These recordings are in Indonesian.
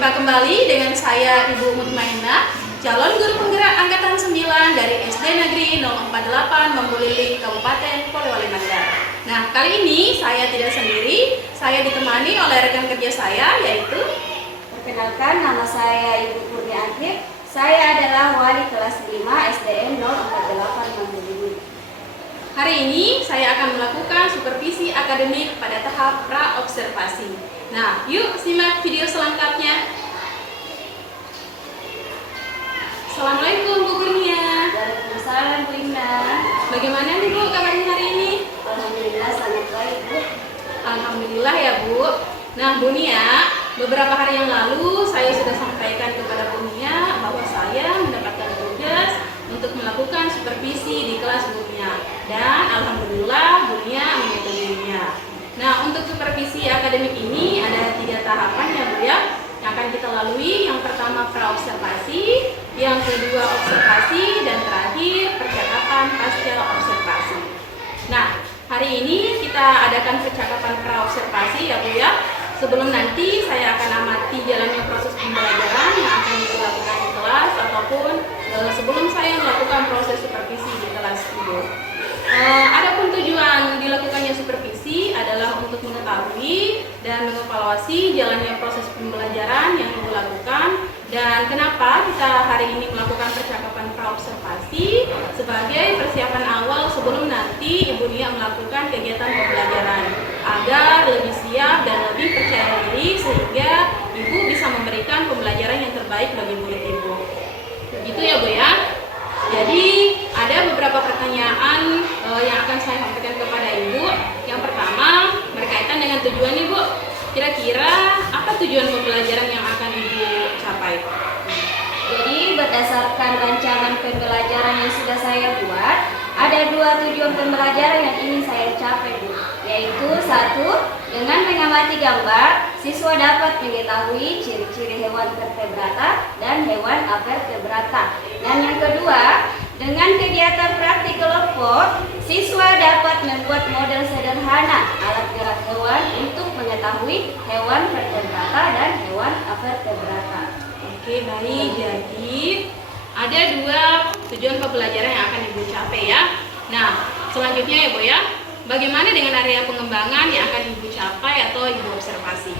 Jumpa kembali dengan saya Ibu Mutmainah, calon guru penggerak angkatan 9 dari SD Negeri 048 Membuliling, Kabupaten Polewali Mandar. Nah, kali ini saya tidak sendiri, saya ditemani oleh rekan kerja saya, yaitu perkenalkan, nama saya Ibu Kurnia Akhir. Saya adalah wali kelas 5 SDN 048 Membuliling. Hari ini saya akan melakukan supervisi akademik pada tahap pra-observasi. Nah, yuk simak video selengkapnya. Assalamualaikum Bu Kurnia. Waalaikumsalam Bu Indah. Bagaimana nih Bu kabarnya hari ini? Alhamdulillah sangat baik Bu. Alhamdulillah ya Bu. Nah Bu Nia, beberapa hari yang lalu saya sudah sampaikan kepada Bu Nia bahwa saya mendapatkan tugas untuk melakukan supervisi di kelas Bu Nia. Dan alhamdulillah Bu Nia menyetujuinya. Nah, untuk supervisi akademik ini ada 3 tahapan ya Bu ya, yang akan kita lalui. Yang pertama pra-observasi, yang kedua observasi, dan terakhir percakapan pasca observasi. Nah, hari ini kita adakan percakapan pra-observasi ya Bu ya. Sebelum nanti saya akan amati jalannya proses pembelajaran yang akan dilakukan di kelas, ataupun sebelum saya melakukan proses supervisi di kelas Bu. Adapun tujuan dilakukannya supervisi adalah untuk mengetahui dan mengevaluasi jalannya proses pembelajaran yang Ibu lakukan, dan kenapa kita hari ini melakukan percakapan pra-observasi sebagai persiapan awal sebelum nanti Ibu Nia melakukan kegiatan pembelajaran agar lebih siap dan lebih percaya diri sehingga Ibu bisa memberikan pembelajaran yang terbaik bagi murid Ibu. Begitu ya Bu ya. Jadi ada beberapa pertanyaan yang akan saya sampaikan kepada Ibu. Yang pertama berkaitan dengan tujuan Ibu. Kira-kira apa tujuan pembelajaran yang akan Ibu capai? Jadi berdasarkan rancangan pembelajaran yang sudah saya buat, ada 2 tujuan pembelajaran yang ingin saya capai Bu. Yaitu 1, dengan mengamati gambar, siswa dapat mengetahui ciri-ciri hewan vertebrata dan hewan avertebrata. Dan yang kedua, dengan kegiatan praktik kelompok, siswa dapat membuat model sederhana alat gerak hewan untuk mengetahui hewan vertebrata dan hewan avertebrata. Oke, baik. Jadi ada 2 tujuan pembelajaran yang akan Ibu capai ya. Nah, selanjutnya ya Bu ya, bagaimana dengan area pengembangan yang akan Ibu capai atau Ibu observasi?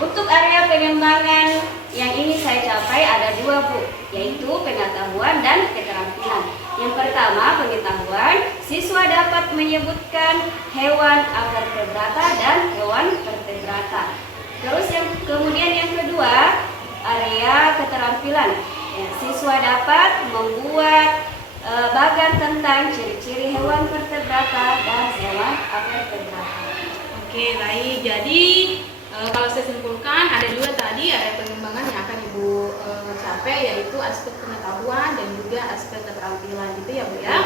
Untuk area pengembangan yang ini saya capai ada 2 Bu, yaitu pengetahuan dan keterampilan. Yang pertama pengetahuan, siswa dapat menyebutkan hewan avertebrata dan hewan vertebrata. Terus kemudian yang kedua area keterampilan, siswa dapat membuat bagan tentang ciri-ciri hewan vertebrata dan hewan avertebrata. Oke, baik. Jadi kalau saya simpulkan ada 2 tadi area pengembangan yang akan Ibu capai, yaitu aspek pengetahuan dan juga aspek keterampilan gitu ya Bu ya.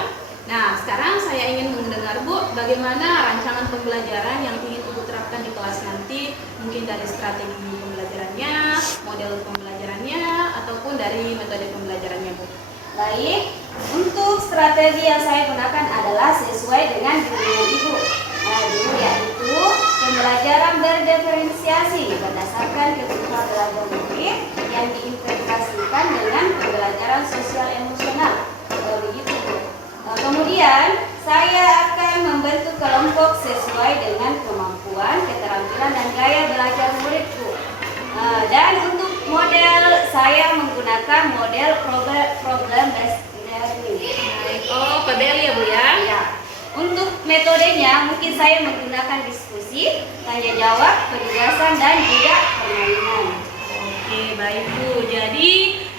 Nah, sekarang saya ingin mendengar Bu, bagaimana rancangan pembelajaran yang ingin Ibu terapkan di kelas nanti, mungkin dari strategi pembelajarannya, model pembelajarannya, ataupun dari metode pembelajarannya Bu. Baik, untuk strategi yang saya gunakan adalah sesuai dengan judul Ibu. Dulu yaitu pembelajaran berdiferensiasi berdasarkan kebutuhan belajar murid yang diintegrasikan dengan pembelajaran sosial emosional. Begitu Bu. Kemudian saya akan membentuk kelompok sesuai dengan kemampuan, keterampilan dan gaya belajar murid Bu. Dan untuk model saya menggunakan model problem based learning. Oh, PBL ya Bu ya? Ya. Untuk metodenya mungkin saya menggunakan diskusi, tanya jawab, penugasan dan juga permainan. Oke, baik Bu. Jadi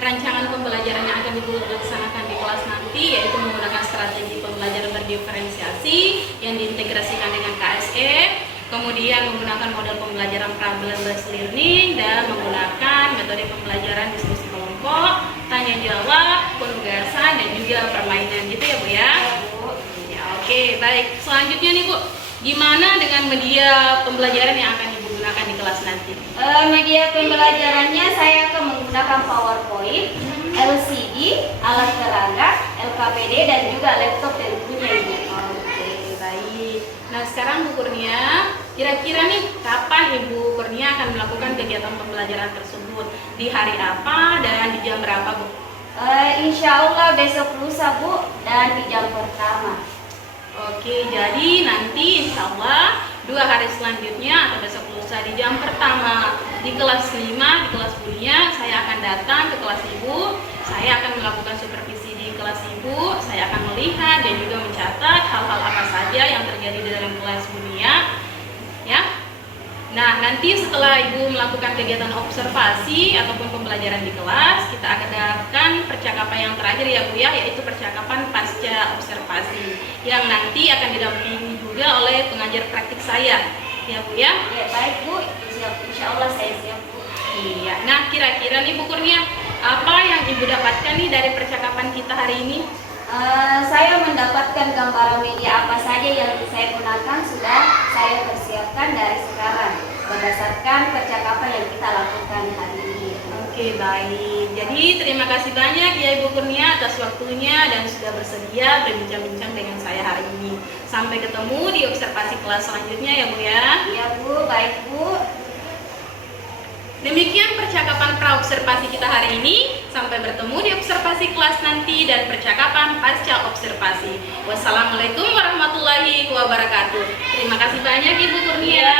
rancangan pembelajaran yang akan Ibu laksanakan di kelas nanti yaitu menggunakan strategi pembelajaran berdiferensiasi yang diintegrasikan dengan KSE, kemudian menggunakan model pembelajaran problem based learning, dan menggunakan metode pembelajaran diskusi kelompok, tanya jawab, penugasan dan juga permainan gitu ya Bu ya. Oke, baik. Selanjutnya nih Bu, gimana dengan media pembelajaran yang akan Ibu gunakan di kelas nanti? Media pembelajarannya saya akan menggunakan PowerPoint, LCD, alat peraga, LKPD dan juga laptop tentunya Ibu. Oke, baik. Nah, sekarang Bu Kurnia, Kira-kira nih kapan Ibu Kurnia akan melakukan kegiatan pembelajaran tersebut? Di hari apa dan di jam berapa, Bu? Insya Allah besok lusa, Bu, dan di jam pertama. Oke, jadi nanti insya Allah 2 hari selanjutnya atau besok lusa di jam pertama di kelas 5, di kelas Bunia, saya akan datang ke kelas Ibu. Saya akan melakukan supervisi di kelas Ibu. Saya akan melihat dan juga mencatat hal-hal apa saja yang terjadi di dalam kelas Bunia, ya. Nah, nanti setelah Ibu melakukan kegiatan observasi ataupun pembelajaran di kelas, kita akan adakan percakapan yang terakhir ya Bu ya, yaitu percakapan pasca observasi yang nanti akan didampingi juga oleh pengajar praktik saya, ya Bu ya. Ya, baik Bu, insya Allah saya siap Bu. Iya, nah kira-kira nih Bu Kurnia, apa yang Ibu dapatkan nih dari percakapan kita hari ini? Saya mendapatkan gambaran media apa saja yang saya gunakan sudah saya persiapkan dari sekarang berdasarkan percakapan yang kita lakukan hari ini. Oke, baik. Jadi terima kasih banyak ya Ibu Kurnia atas waktunya dan sudah bersedia berbincang-bincang dengan saya hari ini. Sampai ketemu di observasi kelas selanjutnya ya Bu ya. Iya Bu, baik Bu. Demikian percakapan praobservasi kita hari ini. Sampai bertemu di observasi kelas nanti dan percakapan pasca observasi. Wassalamualaikum warahmatullahi wabarakatuh. Terima kasih banyak Ibu Kurnia.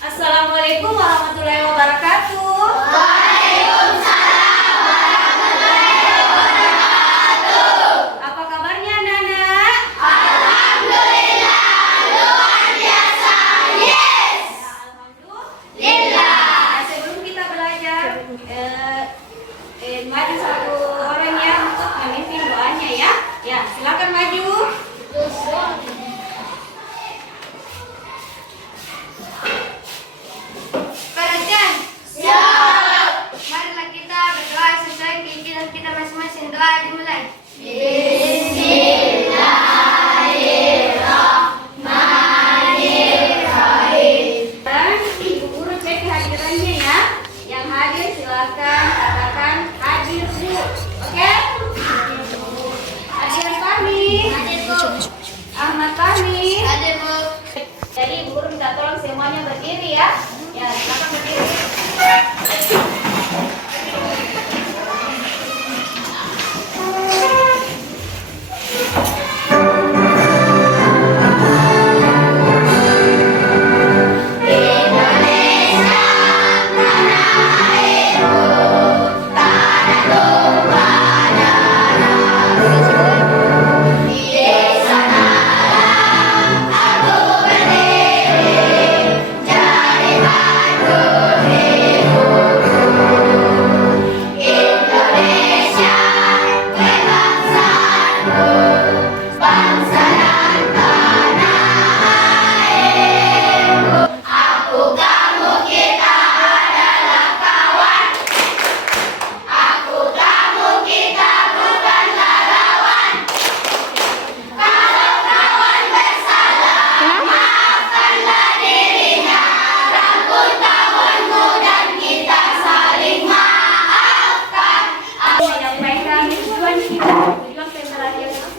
Assalamualaikum warahmatullahi wabarakatuh. Apa kabarnya anak-anak? Nah, sebelum kita belajar, maju satu orang ya untuk memimpin doanya ya. Ya, silakan maju. Perhatian. Siap. Marilah kita berdoa sesuai keinginan kita masing-masing. Doa dimulai. Dan Ibu Guru cek kehadirannya ya. Yang hadir silakan katakan hadir Bu. Oke? Hadir Fahmi. Hadir, Bu. Ahmad Fahmi. Hadir, Bu. Jadi Ibu Guru minta tolong semuanya berdiri ya. Ya, silakan berdiri.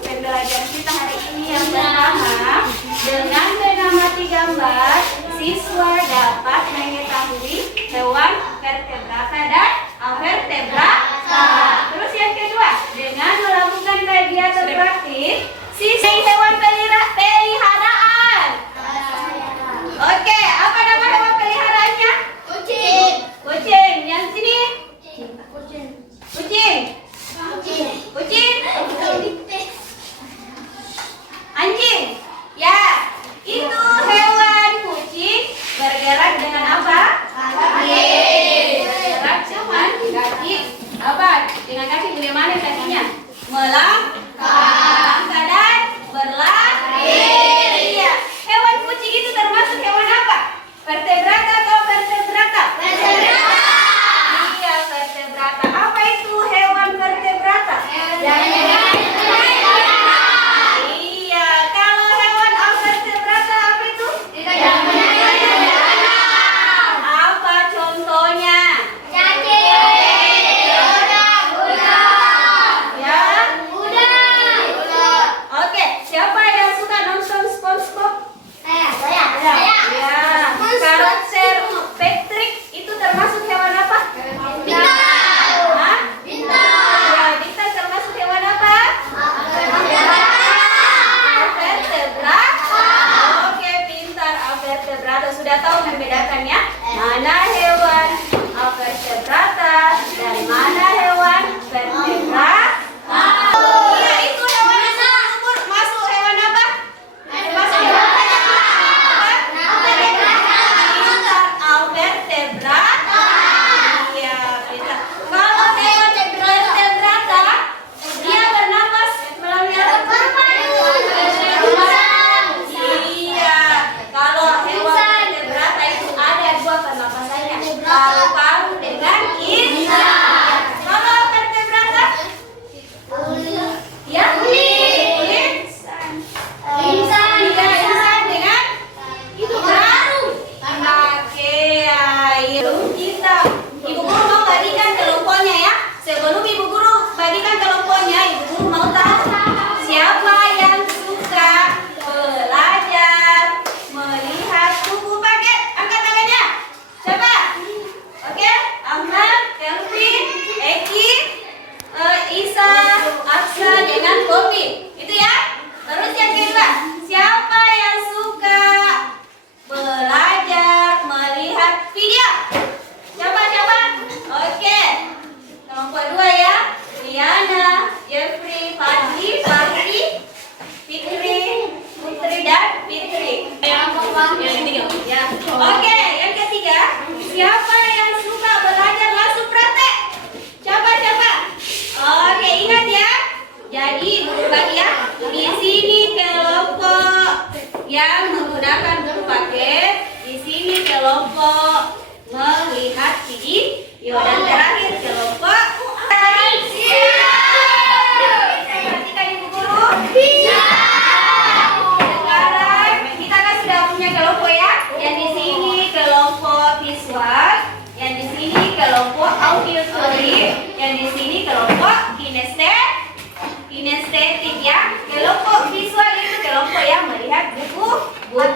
Pembelajaran kita hari ini yang pertama, dengan mengamati gambar, siswa dapat mengetahui hewan vertebrata dan avertebrata. Terus yang kedua, dengan melakukan kegiatan praktis, siswa hewan peliharaan. Oke, apa nama hewan peliharaannya? Kucing. Kucing. Yang sini? Kucing. Kucing. Kucing. Kucing. Anjing. Ya, itu hewan kucing bergerak dengan apa? Kaki. Bergerak dengan kaki. Apa? Dengan kaki bagaimana kakinya? Melangkah dan berlari. Iya. Hewan kucing itu termasuk hewan apa? Vertebrata atau vertebrata? Vertebrata. Iya, vertebrata. Apa itu hewan vertebrata? Iya, kalau hewan avertebrata apa itu? Apa contohnya? Cacing. Ya, Kuda.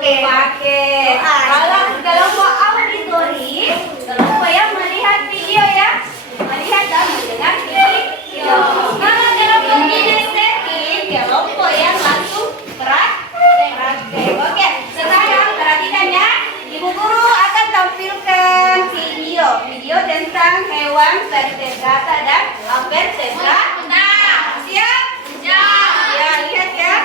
pakai. Kalau kelompok auditori, kelompok yang melihat video ya, melihat dan mendengar video. Kalau kelompok kinestetik, kelompok yang langsung praktek. Oke, sekarang perhatikan ya. Ibu guru akan tampilkan video tentang hewan vertebrata dan invertebrata. Siap? Siap. Ya, lihat ya.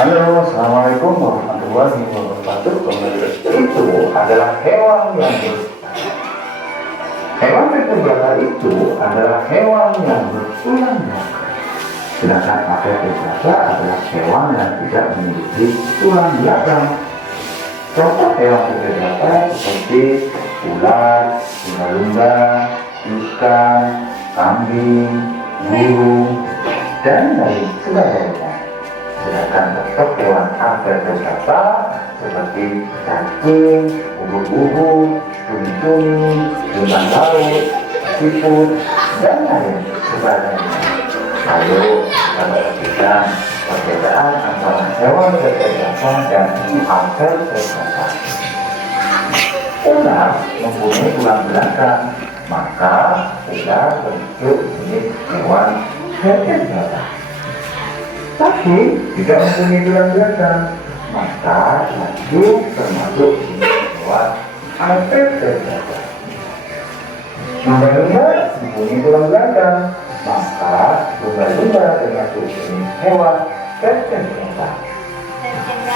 Halo, assalamualaikum warahmatullahi wabarakatuh. Itu adalah hewan yang hewan vertebrata itu adalah hewan yang bertulang belakang. Sedangkan vertebrata adalah hewan yang tidak memiliki tulang belakang. Contoh hewan vertebrata seperti ular, lumba-lumba, ikan, kambing, burung, dan lain sebagainya. Sedangkan bentuk hewan invertebrata seperti cacing, ubur-ubur, cumi-cumi, ikan laut, siput, dan lain sebagainya. Ayo kita perhatikan perbedaan antara hewan vertebrata dan invertebrata. Ular mempunyai tulang belakang, maka ular termasuk jenis hewan vertebrata. Tapi tidak mempunyai tulang belakang, maka cacing termasuk jenis hewan invertebrata. Lumba-lumba mempunyai tulang belakang, maka lumba-lumba termasuk jenis hewan vertebrata.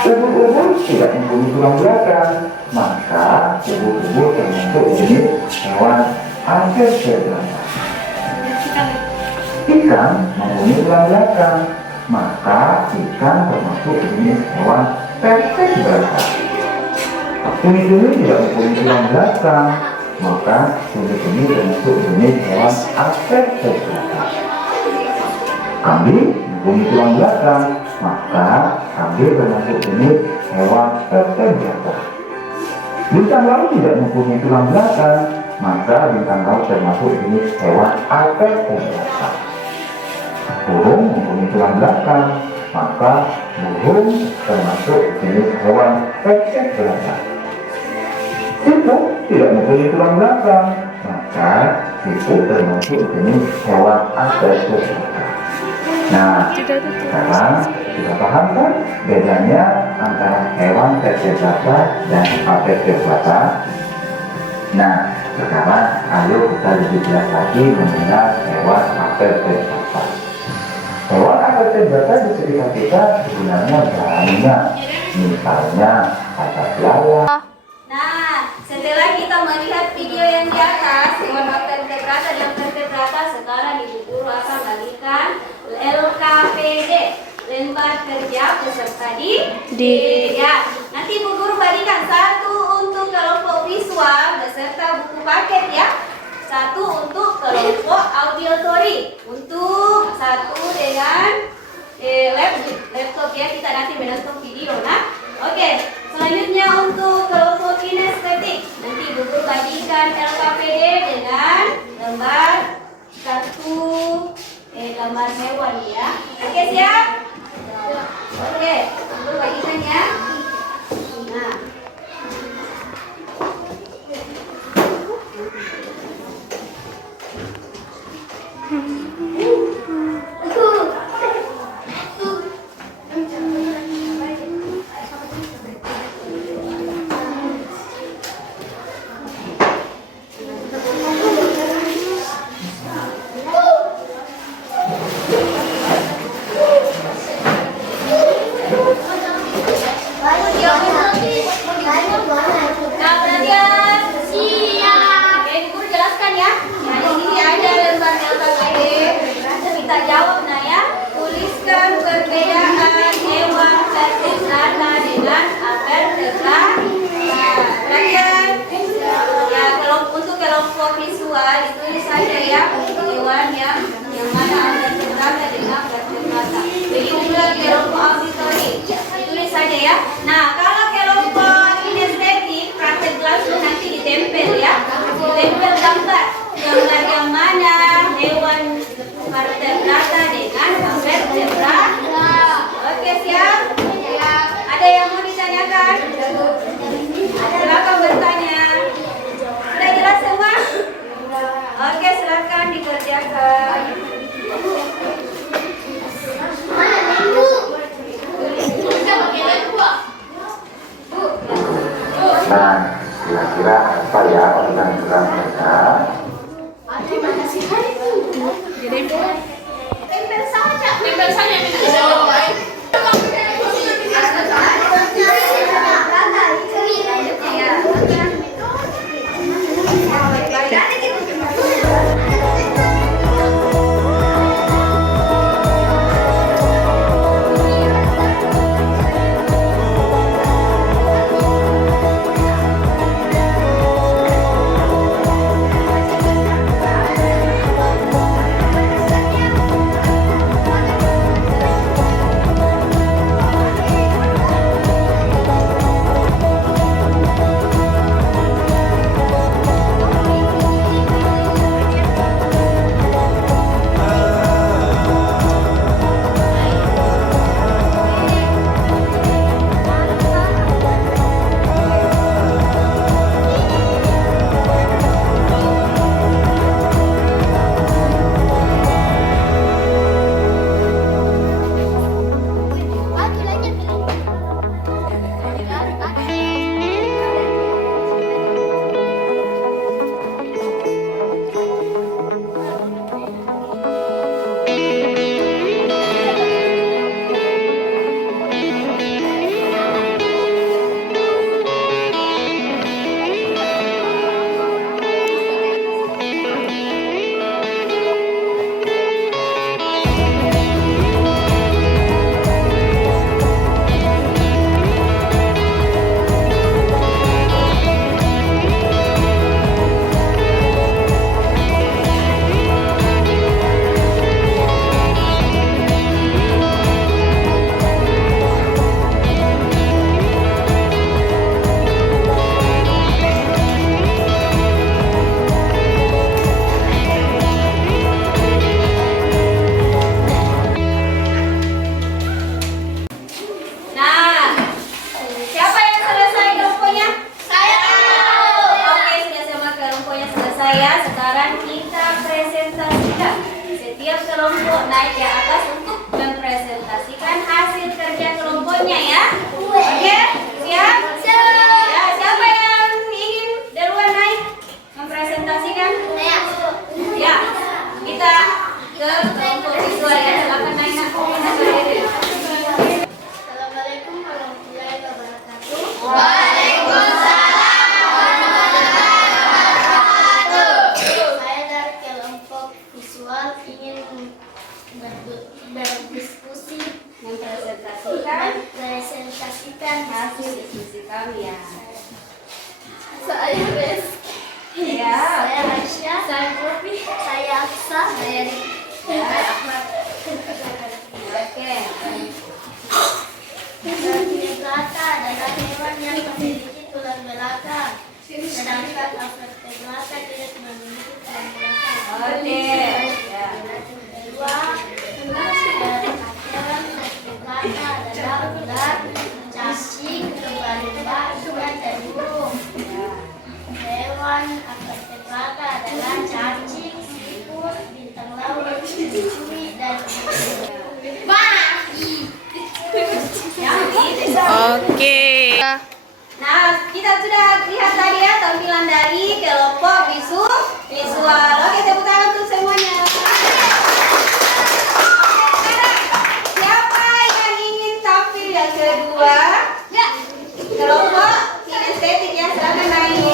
Ubur-ubur tidak mempunyai tulang belakang, maka ubur-ubur termasuk jenis hewan invertebrata. Ikan mempunyai tulang belakang, maka ikan termasuk jenis hewan vertebrata. Cumi-cumi tidak mempunyai tulang belakang, maka cumi-cumi termasuk jenis hewan invertebrata. Kambing mempunyai tulang belakang, maka kambing termasuk jenis hewan vertebrata. Bintang laut tidak mempunyai tulang belakang, maka bintang laut termasuk jenis hewan invertebrata. Burung mempunyai tulang belakang, maka burung termasuk jenis hewan vertebrata. Siput tidak mempunyai tulang belakang, maka siput termasuk jenis hewan invertebrata. Nah, sekarang sudah paham kan bedanya antara hewan vertebrata dan invertebrata? Nah, sekarang ayo kita lebih jelas lagi mengenal hewan invertebrata. Hewan invertebrata di sekitar kita sebenarnya banyak. Misalnya ada belalang. Nah, setelah kita melihat video yang di atas hewan vertebrata dan vertebrata, sekarang ibu guru akan bagikan LKPD, lembar kerja peserta didik. Ya, nanti ibu guru bagikan satu untuk kelompok visual beserta buku paket ya. Satu untuk kelompok auditory, untuk satu dengan laptop ya, kita nanti menonton video. Nah, oke. Selanjutnya untuk kelompok kinestetik, nanti ibu guru bagikan LKPD dengan lembar kartu gambar hewan ya. Oke, siap? Oke, ibu guru bagikan ya. Nah, silakan. Silakan bertanya. Sudah jelas semua? Oke, silakan dikerjakan. Nah, kira-kira apa ya organ-organ mereka? Tempel saja. mempresentasikan hasil diskusi kalian. Saya Reski. Ya. Saya Aisyah. Saya Putri. Saya Aksa. Saya Ahmad. Oke. Vertebrata adalah hewan yang memiliki tulang belakang, sedangkan vertebrata tidak memiliki tulang belakang. Oke. Ya. Kedua, hewan vertebrata adalah ular, cacing, lumba-lumba, ikan, dan burung. Hewan vertebrata adalah cacing, siput, bintang laut, cumi, dan Oke. Nah, kita sudah lihat tadi ya tampilan dari kelompok visual. Oke, tepuk tangan untuk semuanya. Oke, sekarang siapa yang ingin tampil yang kedua? Ya. Kelompok kinestetik ya, silakan naik.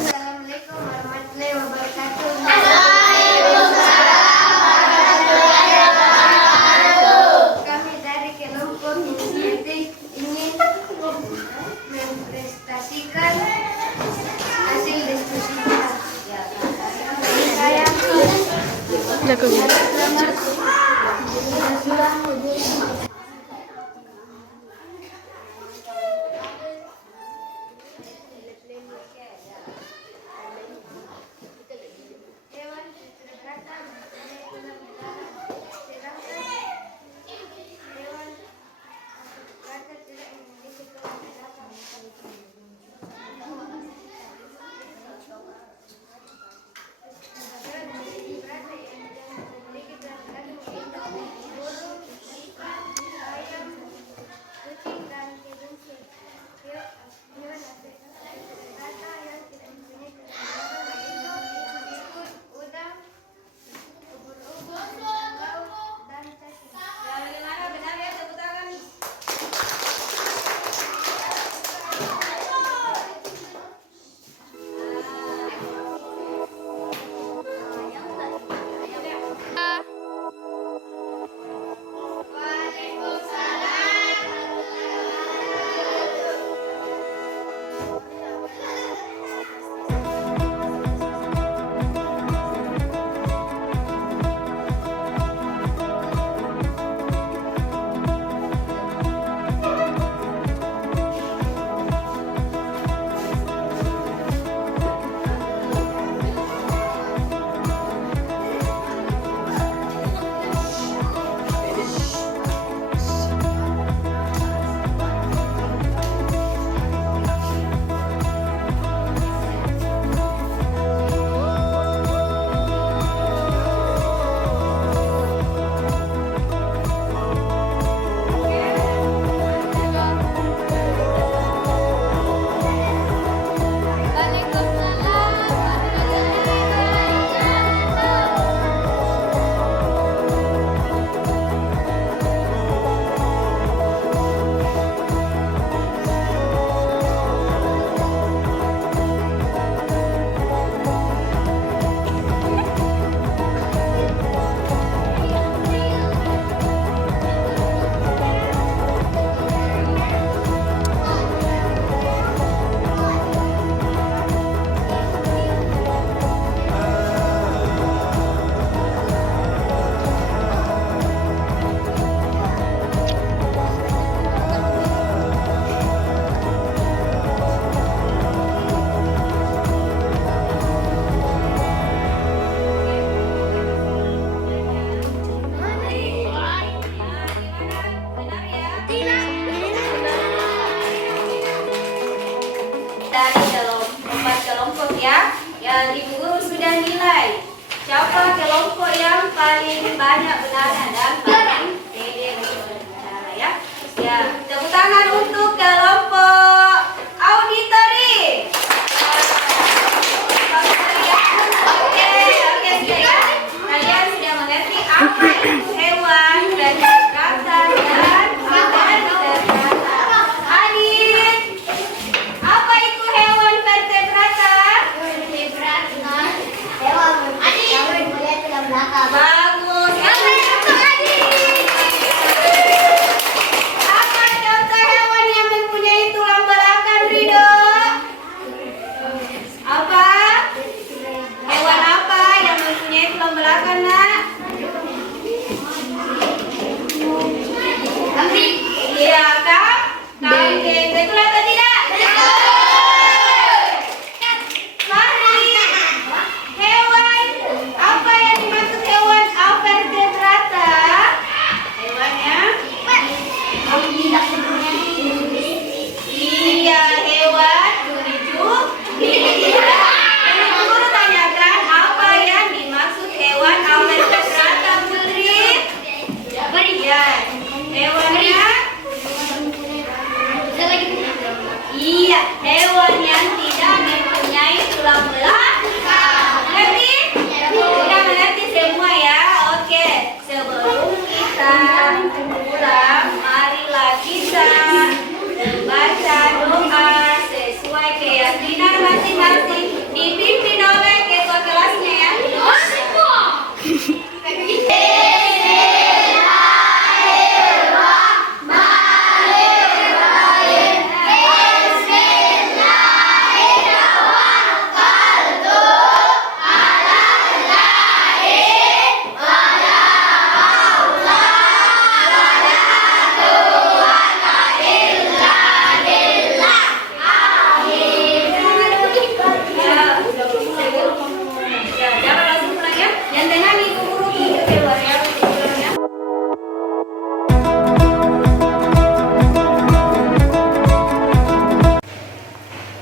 Assalamualaikum warahmatullahi wabarakatuh. ya. Ya, Ibu Guru sudah nilai siapa kelompok yang paling banyak benarnya dan paling pede berbicara ya. Ya, tepuk tangan untuk kelompok auditori. Oke, ya. Kalian sudah mengerti apa itu hewan, vertebrata dan invertebrata. Adik, apa itu hewan vertebrata? Bagus. Apa contoh hewan yang mempunyai tulang belakang, Rido? Apa? Hewan apa yang mempunyai tulang belakang, Nak? Kambing. Iya, Kak? Kambing. Betul atau tidak? Mari. Hewan apa yang dimaksud hewan vertebrata? Hewannya? Iya, hewan berhidup. Guru tanyakan apa yang dimaksud hewan vertebrata, Putri? Ya, hewannya? Iya, hewan yang tidak mempunyai tulang belakang. Mengerti? Sudah mengerti semua ya? Oke, sebelum kita pulang, marilah kita membaca doa sesuai keyakinan masing-masing, dipimpin oleh ketua kelasnya ya. Ya, jangan langsung pulang ya. Yang tenang Ibu Guru tunggu keluar ya.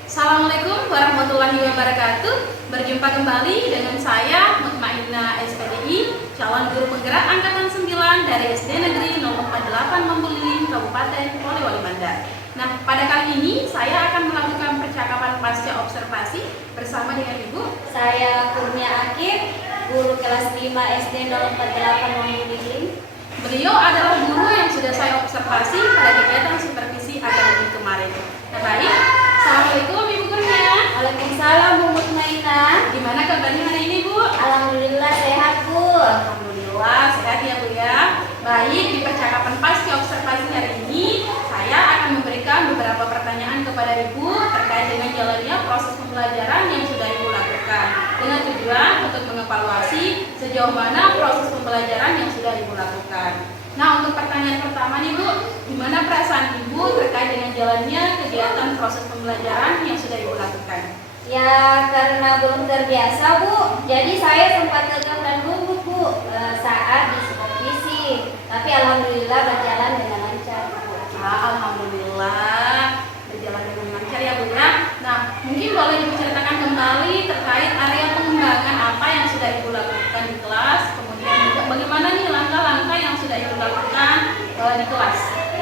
Assalamualaikum warahmatullahi wabarakatuh. Berjumpa kembali dengan saya Mutmainah SPDI, calon guru penggerak angkatan 9 dari SD Negeri 048 Mambuliling, Kabupaten Polewali Mandar. Nah, pada kali ini saya akan melakukan percakapan pasca observasi bersama dengan Ibu. Saya Kurnia Akif, guru kelas 5 SD 048 Mambuliling. Beliau adalah guru yang sudah saya observasi pada kegiatan supervisi akademik kemarin. Nah, baik. Assalamualaikum Ibu Kurnia. Waalaikumsalam Bu Mutmainah. Gimana kabarnya hari ini, Bu? Alhamdulillah sehat, Bu. Alhamdulillah sehat ya, Bu ya. Baik, di percakapan pasca observasi hari ini saya akan memberikan beberapa pertanyaan kepada Ibu terkait dengan jalannya proses pembelajaran yang sudah Ibu lakukan, dengan tujuan untuk mengevaluasi sejauh mana proses pembelajaran yang sudah Ibu lakukan. Nah, untuk pertanyaan pertama nih, Bu, gimana perasaan Ibu terkait dengan jalannya kegiatan proses pembelajaran yang sudah Ibu lakukan? Ya, karena belum terbiasa, Bu. Jadi saya sempat tegang dan gugup, Bu, saat di supervisi. Tapi alhamdulillah berjalan dengan lancar, Bu. Alhamdulillah berjalan dengan lancar ya, Bu ya. Nah, mungkin boleh Ibu ceritakan kembali terkait area pengembangan apa yang sudah Ibu lakukan di kelas, kemudian juga bagaimana nih langkah-langkah yang sudah Ibu lakukan di kelas.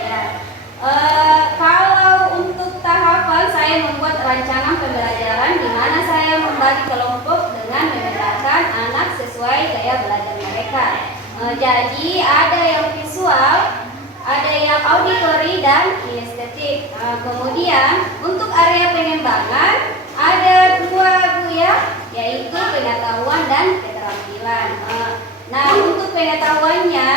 Ya. Kalau untuk tahapan saya membuat rancangan pembelajaran di mana saya membagi kelompok dengan membedakan anak sesuai gaya belajar mereka. Jadi ada yang visual, ada yang auditori dan kinestetik. Kemudian untuk area pengembangan ada dua, Bu ya, yaitu pengetahuan dan keterampilan. Nah, untuk pengetahuannya,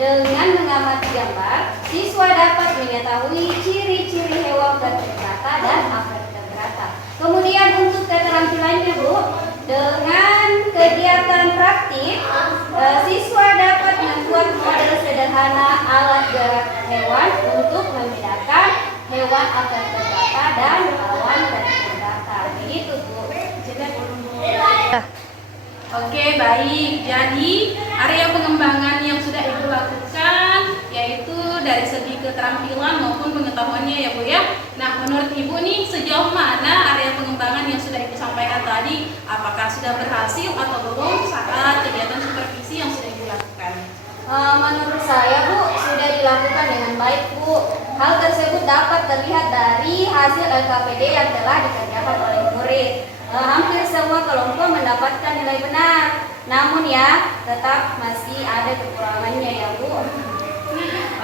dengan mengamati gambar, siswa dapat mengetahui ciri-ciri hewan vertebrata dan avertebrata. Kemudian untuk keterampilannya, Bu, dengan kegiatan praktik, siswa dapat membuat model sederhana alat gerak hewan untuk membedakan hewan avertebrata dan hewan vertebrata. Begitu, Bu. Oke, baik. Jadi area pengembangan yang sudah Ibu lakukan yaitu dari segi keterampilan maupun pengetahuannya ya, Bu ya. Nah, menurut Ibu nih sejauh mana area pengembangan perkembangan yang sudah Ibu sampaikan tadi, apakah sudah berhasil atau belum saat kegiatan supervisi yang sudah Ibu lakukan? Menurut saya Bu, sudah dilakukan dengan baik Bu. Hal tersebut dapat terlihat dari hasil LKPD yang telah dikerjakan oleh murid. Hampir semua kelompok mendapatkan nilai benar. Namun ya, tetap masih ada kekurangannya ya Bu.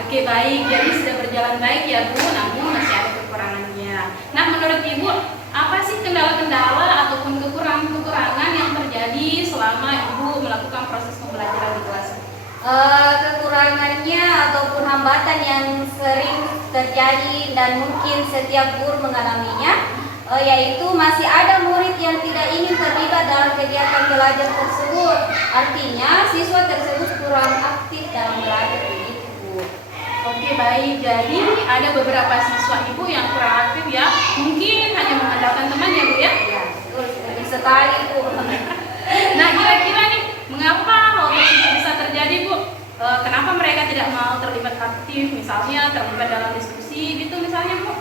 Oke, baik, jadi sudah berjalan baik ya Bu, namun masih ada kekurangannya. Nah, menurut Ibu, apa sih kendala-kendala ataupun kekurangan-kekurangan yang terjadi selama Ibu melakukan proses pembelajaran di kelas? Kekurangannya ataupun hambatan yang sering terjadi dan mungkin setiap guru mengalaminya, yaitu masih ada murid yang tidak ingin terlibat dalam kegiatan belajar tersebut. Artinya siswa tersebut kurang aktif dalam belajar begitu Bu. Oke, baik, jadi ada beberapa siswa Ibu yang kurang aktif ya, mungkin hanya mengandalkan teman ya Bu ya? Ya, betul sekali Bu. Nah, kira-kira nih, mengapa hal tersebut bisa terjadi Bu? Kenapa mereka tidak mau terlibat aktif, misalnya terlibat dalam diskusi gitu misalnya Bu?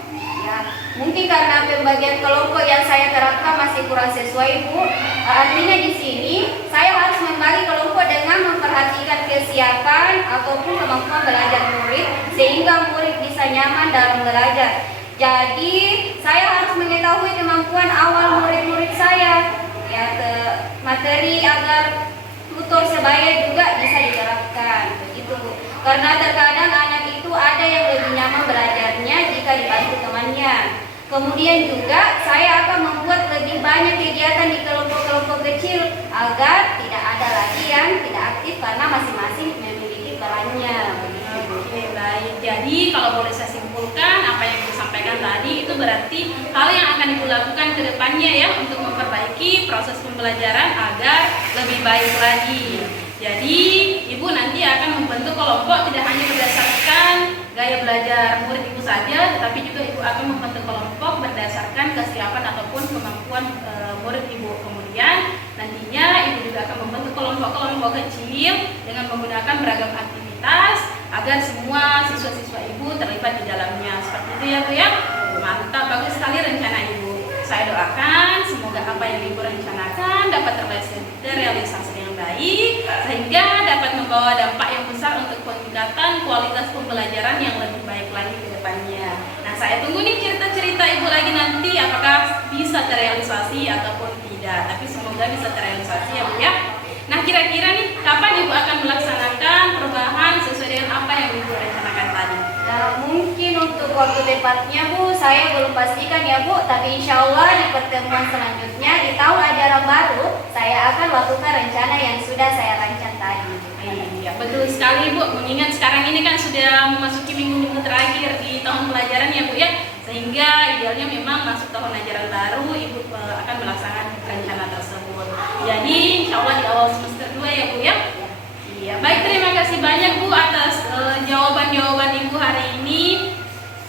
Ya, mungkin karena pembagian kelompok yang saya terapkan masih kurang sesuai Bu. Artinya di sini saya harus membagi kelompok dengan memperhatikan kesiapan ataupun kemampuan belajar murid sehingga murid bisa nyaman dalam belajar. Jadi saya harus mengetahui kemampuan awal murid-murid saya, ya, ke materi agar tutor sebaya juga bisa diterapkan begitu Bu. Karena terkadang anak itu ada yang lebih nyaman belajarnya jika dibantu temannya. Kemudian juga saya akan membuat lebih banyak kegiatan di kelompok-kelompok kecil agar tidak ada lagi yang tidak aktif karena masing-masing memiliki perannya. Oke, baik. Jadi kalau boleh saya simpulkan apa yang Ibu sampaikan tadi itu berarti hal yang akan Ibu lakukan ke depannya ya untuk memperbaiki proses pembelajaran agar lebih baik lagi. Jadi Ibu nanti akan membentuk kelompok tidak hanya berdasarkan gaya belajar murid Ibu saja, tetapi juga Ibu akan membentuk kelompok berdasarkan kesiapan ataupun kemampuan murid Ibu. Kemudian nantinya Ibu juga akan membentuk kelompok-kelompok kecil dengan menggunakan beragam aktivitas agar semua siswa-siswa Ibu terlibat di dalamnya. Seperti itu ya Bu ya. Mantap, bagus sekali rencana Ibu. Saya doakan semoga apa yang Ibu rencanakan dapat terrealisasi dengan baik sehingga dapat membawa dampak yang besar untuk peningkatan kualitas pembelajaran yang lebih baik lagi ke depannya. Nah, saya tunggu nih cerita-cerita Ibu lagi nanti apakah bisa terrealisasi ataupun tidak. Tapi semoga bisa terrealisasi ya Bu ya. Nah, kira-kira nih kapan Ibu akan melaksanakan perubahan sesuai dengan apa yang Ibu rencanakan tadi? Nah, mungkin untuk waktu tepatnya Bu, saya belum pastikan ya Bu, tapi insya Allah di pertemuan selanjutnya di tahun ajaran baru, saya akan lakukan rencana yang sudah saya rancang tadi. Iya, betul sekali Bu, mengingat sekarang ini kan sudah memasuki minggu-minggu terakhir di tahun pelajaran ya Bu ya, sehingga idealnya memang masuk tahun ajaran baru Ibu akan melaksanakan rencana tersebut. Jadi insya Allah di awal semester 2 ya Bu ya. Iya, baik, terima kasih banyak Bu atas jawaban-jawaban Ibu hari ini.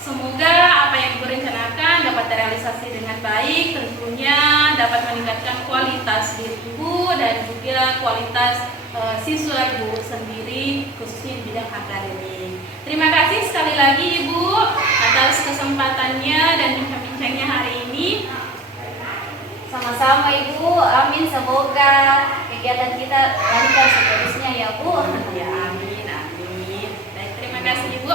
Semoga apa yang Ibu rencanakan dapat terrealisasi dengan baik, tentunya dapat meningkatkan kualitas diri Ibu dan juga kualitas siswa Ibu sendiri khususnya di bidang akademik. Terima kasih sekali lagi Ibu atas kesempatannya dan bincang-bincangnya hari ini. Sama-sama Ibu, amin, semoga kegiatan kita lancar seterusnya ya Bu. Ya, amin, amin. Baik, terima kasih Ibu.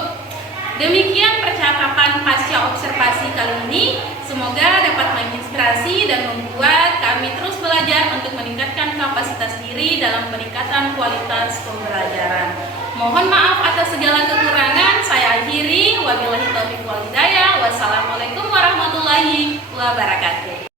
Demikian percakapan pasca observasi kali ini. Semoga dapat menginspirasi dan membuat kami terus belajar untuk meningkatkan kapasitas diri dalam peningkatan kualitas pembelajaran. Mohon maaf atas segala kekurangan. Saya akhiri. Wabillahi taufiq wal hidayah. Wassalamualaikum warahmatullahi wabarakatuh.